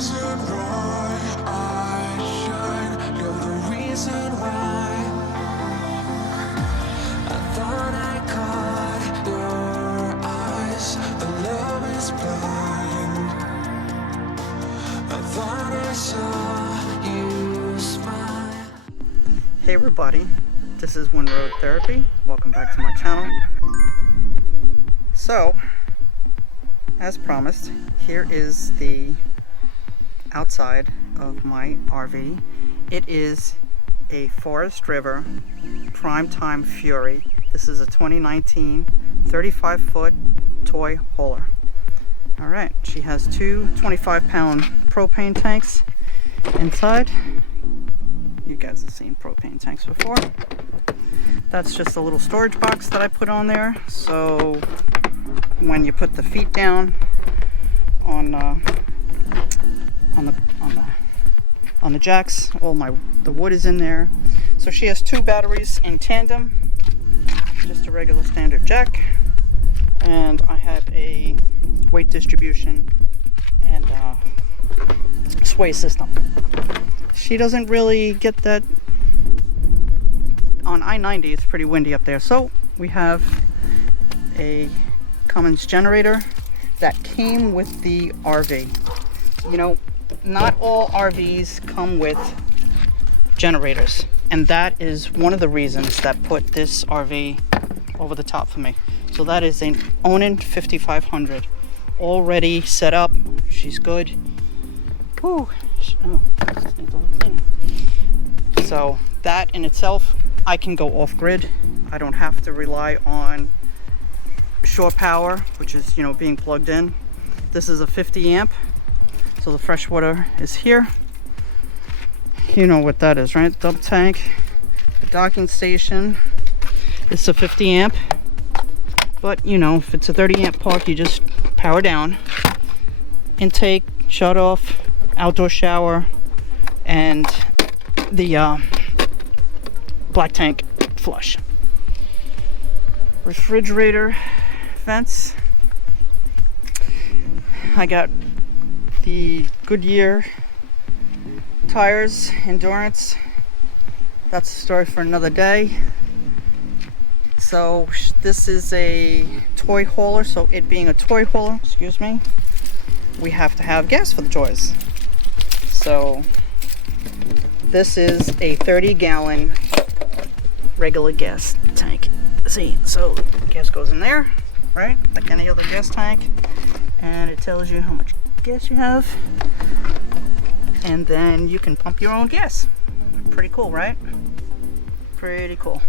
reason why I shine. You're the reason why I thought I caught your eyes, but love is blind. I thought I saw you smile. Hey everybody, this is Wind.Road.Therapy. Welcome back to my channel. So, as promised, here is the outside of my RV. It is a Forest River Primetime Fury. This is a 2019 35-foot Toyhauler. Alright, she has two 25-pound propane tanks inside. You guys have seen propane tanks before. That's just a little storage box that I put on there, so when you put the feet down on the jacks, the wood is in there. So she has two batteries in tandem, just a regular standard jack, and I have a weight distribution and sway system. She doesn't really get that. On I-90 it's pretty windy up there, so we have a Cummins generator that came with the RV. You know, not all RVs come with generators, and that is one of the reasons that put this RV over the top for me. So that is an Onin 5500 already set up. She's good. Whew. Oh, so that in itself, I can go off grid. I don't have to rely on shore power, which is, you know, being plugged in. This is a 50 amp, so the fresh water is here. You know what that is, right? Double tank. The docking station is a 50 amp, but you know, if it's a 30 amp park, you just power down. Intake, shut off, outdoor shower, and the black tank flush. Refrigerator vents. I got the Goodyear tires, Endurance. That's a story for another day. So this is a toy hauler, so it being a toy hauler, excuse me, we have to have gas for the toys. So this is a 30-gallon regular gas tank. See, so gas goes in there, right, like any other gas tank, and it tells you how much gas you have, and then you can pump your own gas. Pretty cool, right? Pretty cool.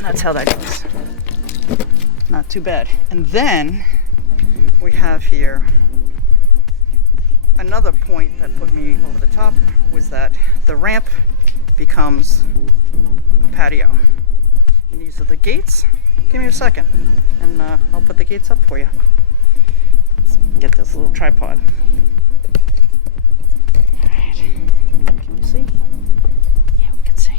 That's how that goes. Not too bad. And then we have here another point that put me over the top, was that the ramp becomes a patio. And these are the gates. Give me a second and I'll put the gates up for you. Let's get this little tripod. Alright, can you see? Yeah, we can see.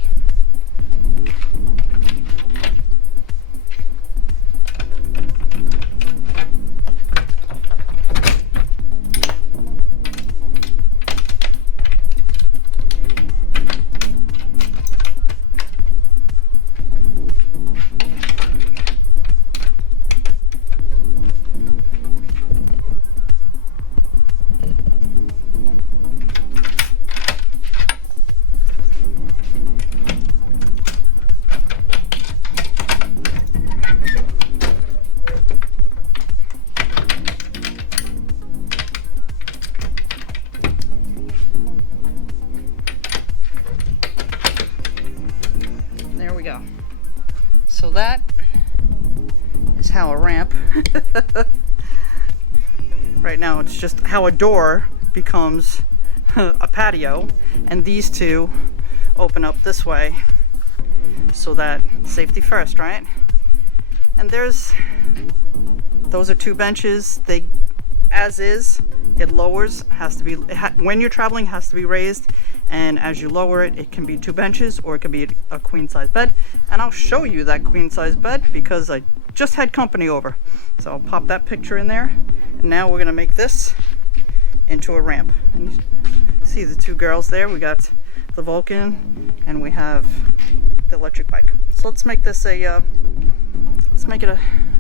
There we go. So that is how a ramp, right now it's just how a door becomes a patio, and these two open up this way, so that safety first, right? And those are two benches. They, as is, it lowers, has to be, when you're traveling, has to be raised, and as you lower it, it can be two benches or it can be a queen size bed. And I'll show you that queen size bed because I just had company over. So I'll pop that picture in there. And now we're gonna make this into a ramp. And you see the two girls there. We got the Vulcan and we have the electric bike. So let's make this a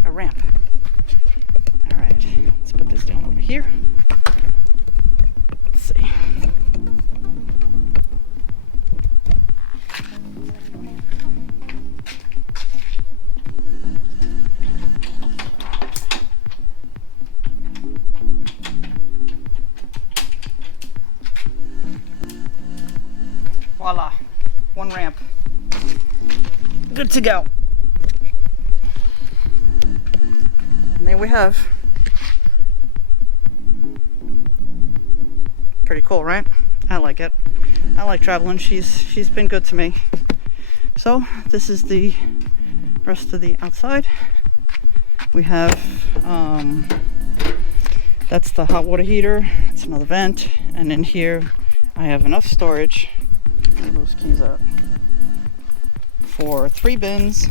ramp. All right, let's put this down over here. Let's see. Voila, one ramp. Good to go. And there we have. Pretty cool, right? I like it. I like traveling. She's been good to me. So this is the rest of the outside. We have that's the hot water heater. It's another vent, and in here I have enough storage. Get those keys out for 3 bins.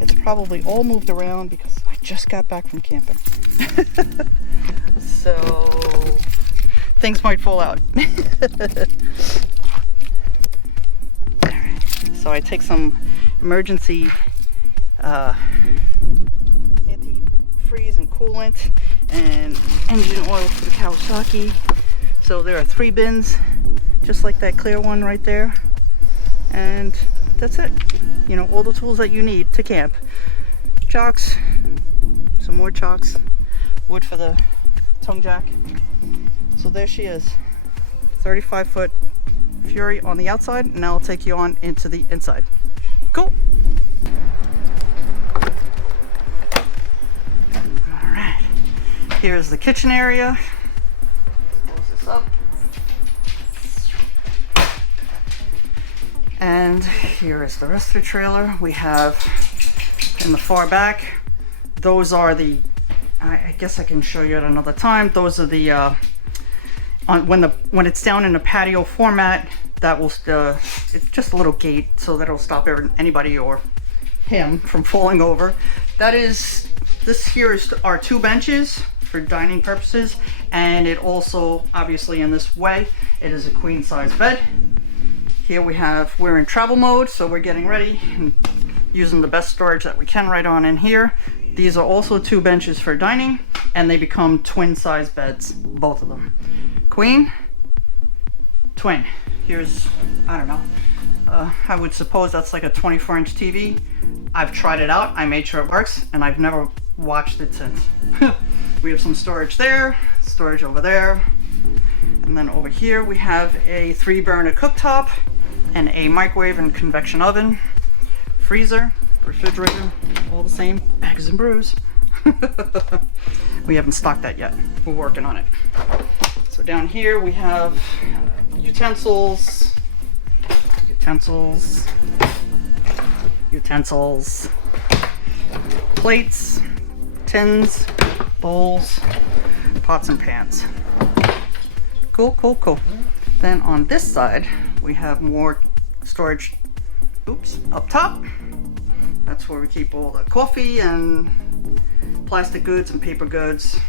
It's probably all moved around because I just got back from camping. So things might fall out. Alright, so I take some emergency antifreeze and coolant and engine oil for the Kawasaki. So there are 3 bins, just like that clear one right there. And that's it. You know, all the tools that you need to camp. Chocks, some more chocks, wood for the tongue jack. So there she is, 35-foot Fury on the outside, and now I'll take you on into the inside. Cool. All right, here's the kitchen area. Close this up. And here is the rest of the trailer. We have in the far back, those are the, I guess I can show you at another time. Those are the, when it's down in a patio format, that will, it's just a little gate so that it'll stop anybody or him from falling over. That is, this here is our 2 benches for dining purposes. And it also, obviously in this way, it is a queen size bed. Here we're in travel mode, so we're getting ready and using the best storage that we can right on in here. These are also 2 benches for dining, and they become twin size beds, both of them. Queen, twin. Here's, I don't know, I would suppose that's like a 24-inch TV. I've tried it out, I made sure it works, and I've never watched it since. We have some storage there, storage over there, and then over here we have a 3-burner cooktop and a microwave and convection oven, freezer, refrigerator, all the same, bags and brews. We haven't stocked that yet. We're working on it. So down here we have utensils, plates, tins, bowls, pots and pans. Cool, cool, cool. Then on this side, we have more storage, up top. That's where we keep all the coffee and plastic goods and paper goods.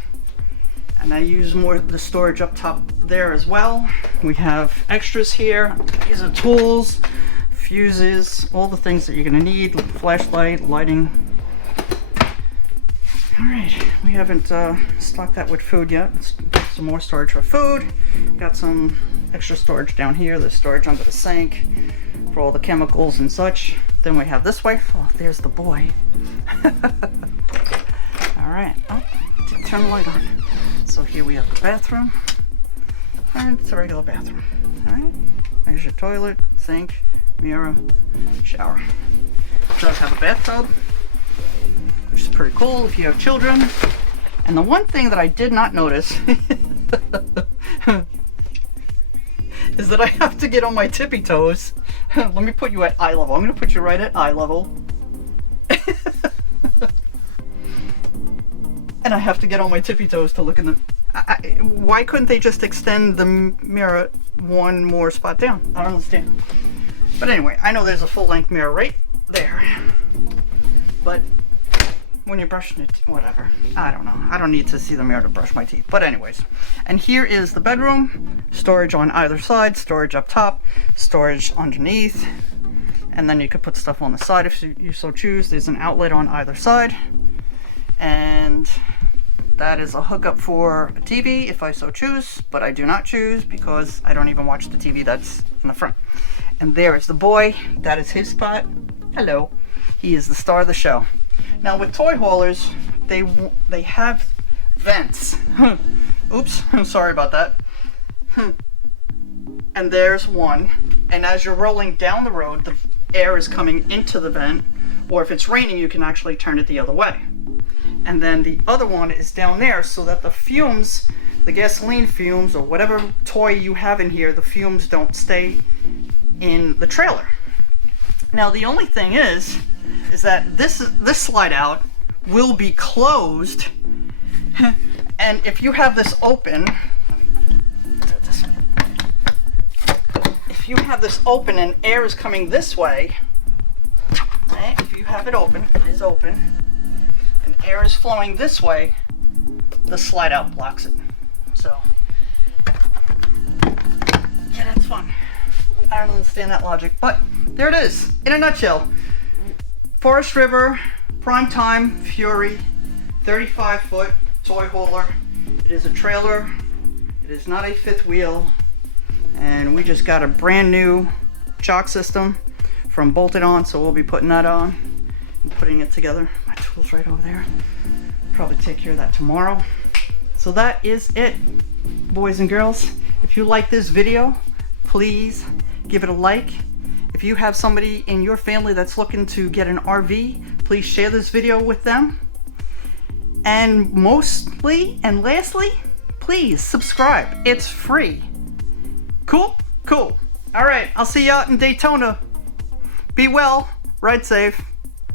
And I use more of the storage up top there as well. We have extras here. These are tools, fuses, all the things that you're gonna need, flashlight, lighting. All right, we haven't stocked that with food yet. Some more storage for food. Got some extra storage down here. There's storage under the sink for all the chemicals and such. Then we have this way. Oh, there's the boy. All right, turn the light on. So here we have the bathroom, and it's a regular bathroom. All right, there's your toilet, sink, mirror, shower. It does have a bathtub, which is pretty cool if you have children. And the one thing that I did not notice is that I have to get on my tippy toes. Let me put you at eye level. I'm going to put you right at eye level. And I have to get on my tippy toes to look in the... why couldn't they just extend the mirror one more spot down? I don't understand. But anyway, I know there's a full-length mirror right there. But when you're brushing it, whatever. I don't know. I don't need to see the mirror to brush my teeth. But anyways, and here is the bedroom. Storage on either side, storage up top, storage underneath. And then you could put stuff on the side if you so choose. There's an outlet on either side. And that is a hookup for a TV if I so choose, but I do not choose because I don't even watch the TV that's in the front. And there is the boy. That is his spot. Hello. He is the star of the show. Now with toy haulers, they have vents. Oops, I'm sorry about that. And there's one. And as you're rolling down the road, the air is coming into the vent. Or if it's raining, you can actually turn it the other way. And then the other one is down there so that the fumes, the gasoline fumes or whatever toy you have in here, the fumes don't stay in the trailer. Now the only thing is that this slide out will be closed, and if you have this open, if you have this open and air is coming this way, okay, if you have it open, it is open, and air is flowing this way, the slide out blocks it. So yeah, that's fun. I don't understand that logic, but there it is in a nutshell. Forest River, Prime Time, Fury, 35-foot toy hauler. It is a trailer. It is not a fifth wheel. And we just got a brand new shock system from Bolted On, so we'll be putting that on and putting it together. My tool's right over there. Probably take care of that tomorrow. So that is it, boys and girls. If you like this video, please give it a like. If you have somebody in your family that's looking to get an RV, please share this video with them. And mostly and lastly, please subscribe. It's free. Cool? Cool. All right, I'll see you out in Daytona. Be well, ride safe.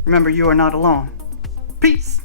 Remember, you are not alone. Peace.